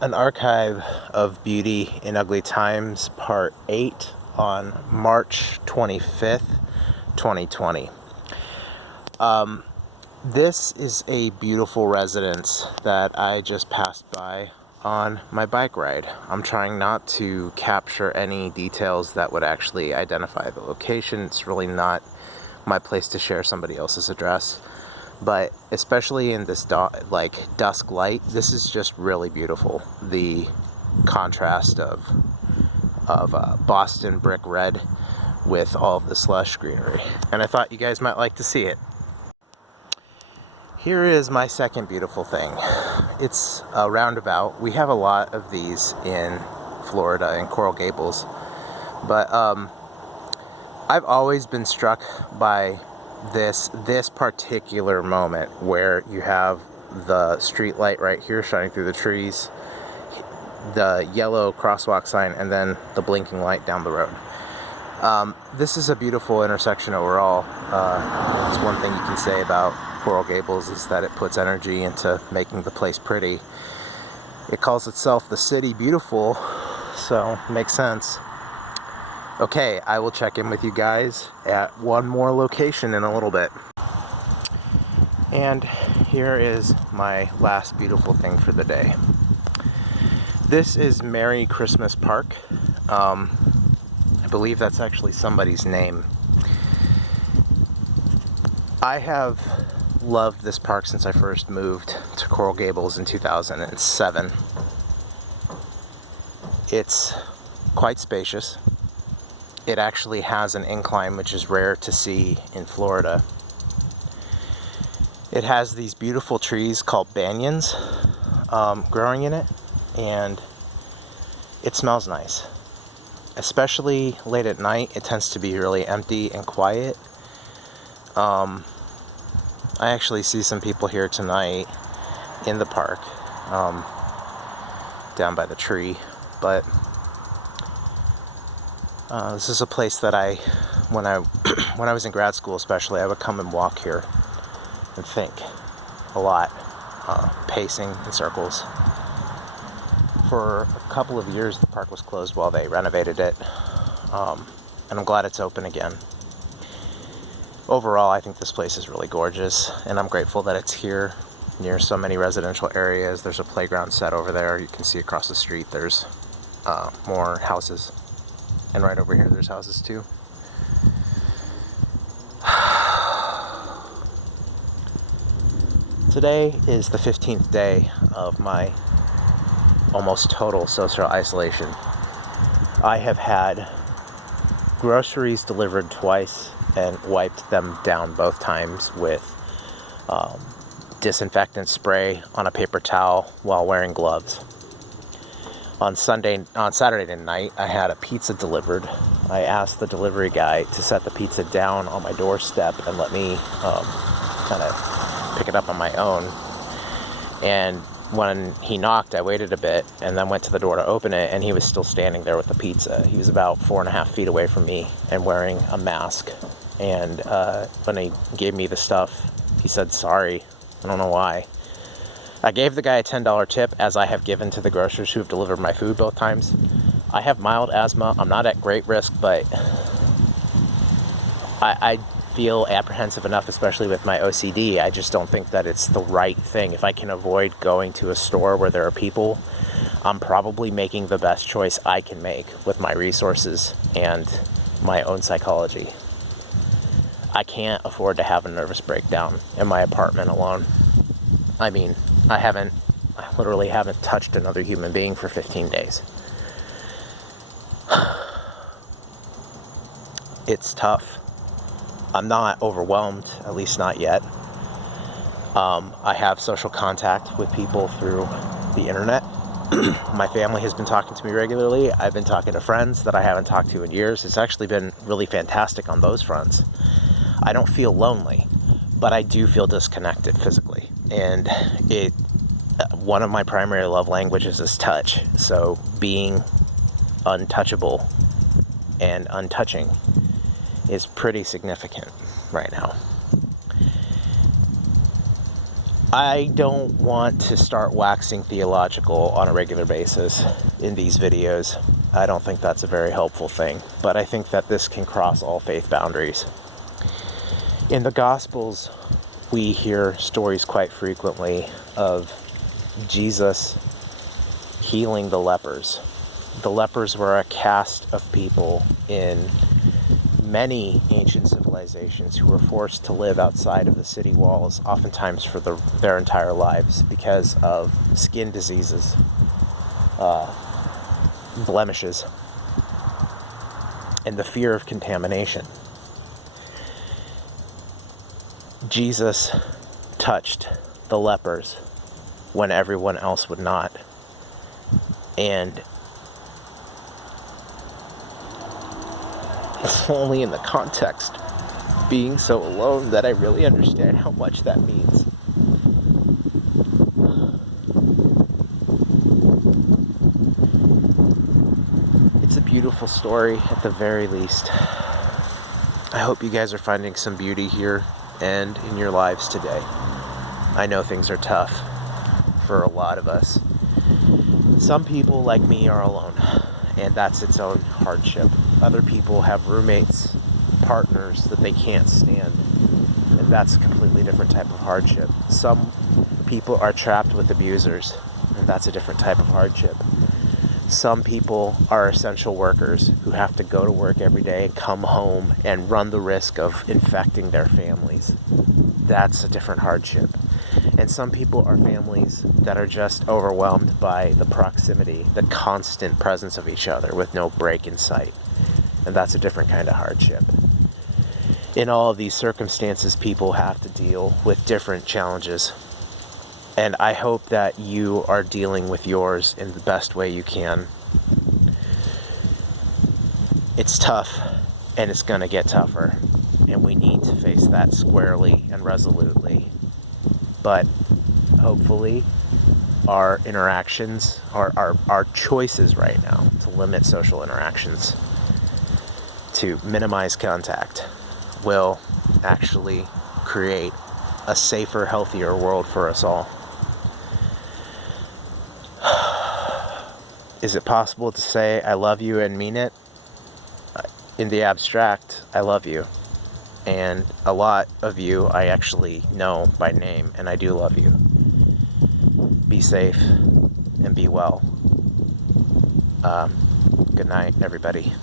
An Archive of Beauty in Ugly Times, Part 8, on March 25th, 2020. This is a beautiful residence that I just passed by on my bike ride. I'm trying not to capture any details that would actually identify the location. It's really not my place to share somebody else's address. But especially in this dusk light, this is just really beautiful. The contrast of Boston brick red with all of this lush greenery. And I thought you guys might like to see it. Here is my second beautiful thing. It's a roundabout. We have a lot of these in Florida, in Coral Gables. But I've always been struck by this particular moment where you have the street light right here shining through the trees, the yellow crosswalk sign, and then the blinking light down the road. This is a beautiful intersection overall. It's one thing you can say about Coral Gables is that it puts energy into making the place pretty. It calls itself the City Beautiful, so it makes sense. Okay, I will check in with you guys at one more location in a little bit. And here is my last beautiful thing for the day. This is Merry Christmas Park. I believe that's actually somebody's name. I have loved this park since I first moved to Coral Gables in 2007. It's quite spacious. It actually has an incline, which is rare to see in Florida. It has these beautiful trees called banyans growing in it, and it smells nice. Especially late at night, it tends to be really empty and quiet. I actually see some people here tonight in the park, down by the tree, but this is a place that when I was in grad school especially, I would come and walk here and think a lot, pacing in circles. For a couple of years, the park was closed while they renovated it, and I'm glad it's open again. Overall, I think this place is really gorgeous, and I'm grateful that it's here near so many residential areas. There's a playground set over there. You can see across the street there's more houses. And right over here, there's houses too. Today is the 15th day of my almost total social isolation. I have had groceries delivered twice and wiped them down both times with disinfectant spray on a paper towel while wearing gloves. On Saturday night, I had a pizza delivered. I asked the delivery guy to set the pizza down on my doorstep and let me kind of pick it up on my own. And when he knocked, I waited a bit and then went to the door to open it, and he was still standing there with the pizza. He was about 4.5 feet away from me and wearing a mask. And when he gave me the stuff, he said sorry. I don't know why. I gave the guy a $10 tip, as I have given to the grocers who have delivered my food both times. I have mild asthma. I'm not at great risk, but I feel apprehensive enough, especially with my OCD. I just don't think that it's the right thing. If I can avoid going to a store where there are people, I'm probably making the best choice I can make with my resources and my own psychology. I can't afford to have a nervous breakdown in my apartment alone. I mean, I literally haven't touched another human being for 15 days. It's tough. I'm not overwhelmed, at least not yet. I have social contact with people through the internet. My family has been talking to me regularly. I've been talking to friends that I haven't talked to in years. It's actually been really fantastic on those fronts. I don't feel lonely, but I do feel disconnected physically. And one of my primary love languages is touch. So being untouchable and untouching is pretty significant right now. I don't want to start waxing theological on a regular basis in these videos. I don't think that's a very helpful thing, but I think that this can cross all faith boundaries. In the Gospels, we hear stories quite frequently of Jesus healing the lepers. The lepers were a caste of people in many ancient civilizations who were forced to live outside of the city walls, oftentimes for their entire lives, because of skin diseases, blemishes, and the fear of contamination. Jesus touched the lepers when everyone else would not. And it's only in the context of being so alone that I really understand how much that means. It's a beautiful story at the very least. I hope you guys are finding some beauty here and in your lives today. I know things are tough for a lot of us. Some people, like me, are alone, and that's its own hardship. Other people have roommates, partners that they can't stand, and that's a completely different type of hardship. Some people are trapped with abusers, and that's a different type of hardship. Some people are essential workers who have to go to work every day and come home and run the risk of infecting their families. That's a different hardship. And some people are families that are just overwhelmed by the proximity, the constant presence of each other with no break in sight. And that's a different kind of hardship. In all of these circumstances, people have to deal with different challenges. And I hope that you are dealing with yours in the best way you can. It's tough, and it's going to get tougher. And we need to face that squarely and resolutely. But hopefully our interactions, our choices right now to limit social interactions, to minimize contact, will actually create a safer, healthier world for us all. Is it possible to say I love you and mean it? In the abstract, I love you. And a lot of you I actually know by name, and I do love you. Be safe and be well. Good night, everybody.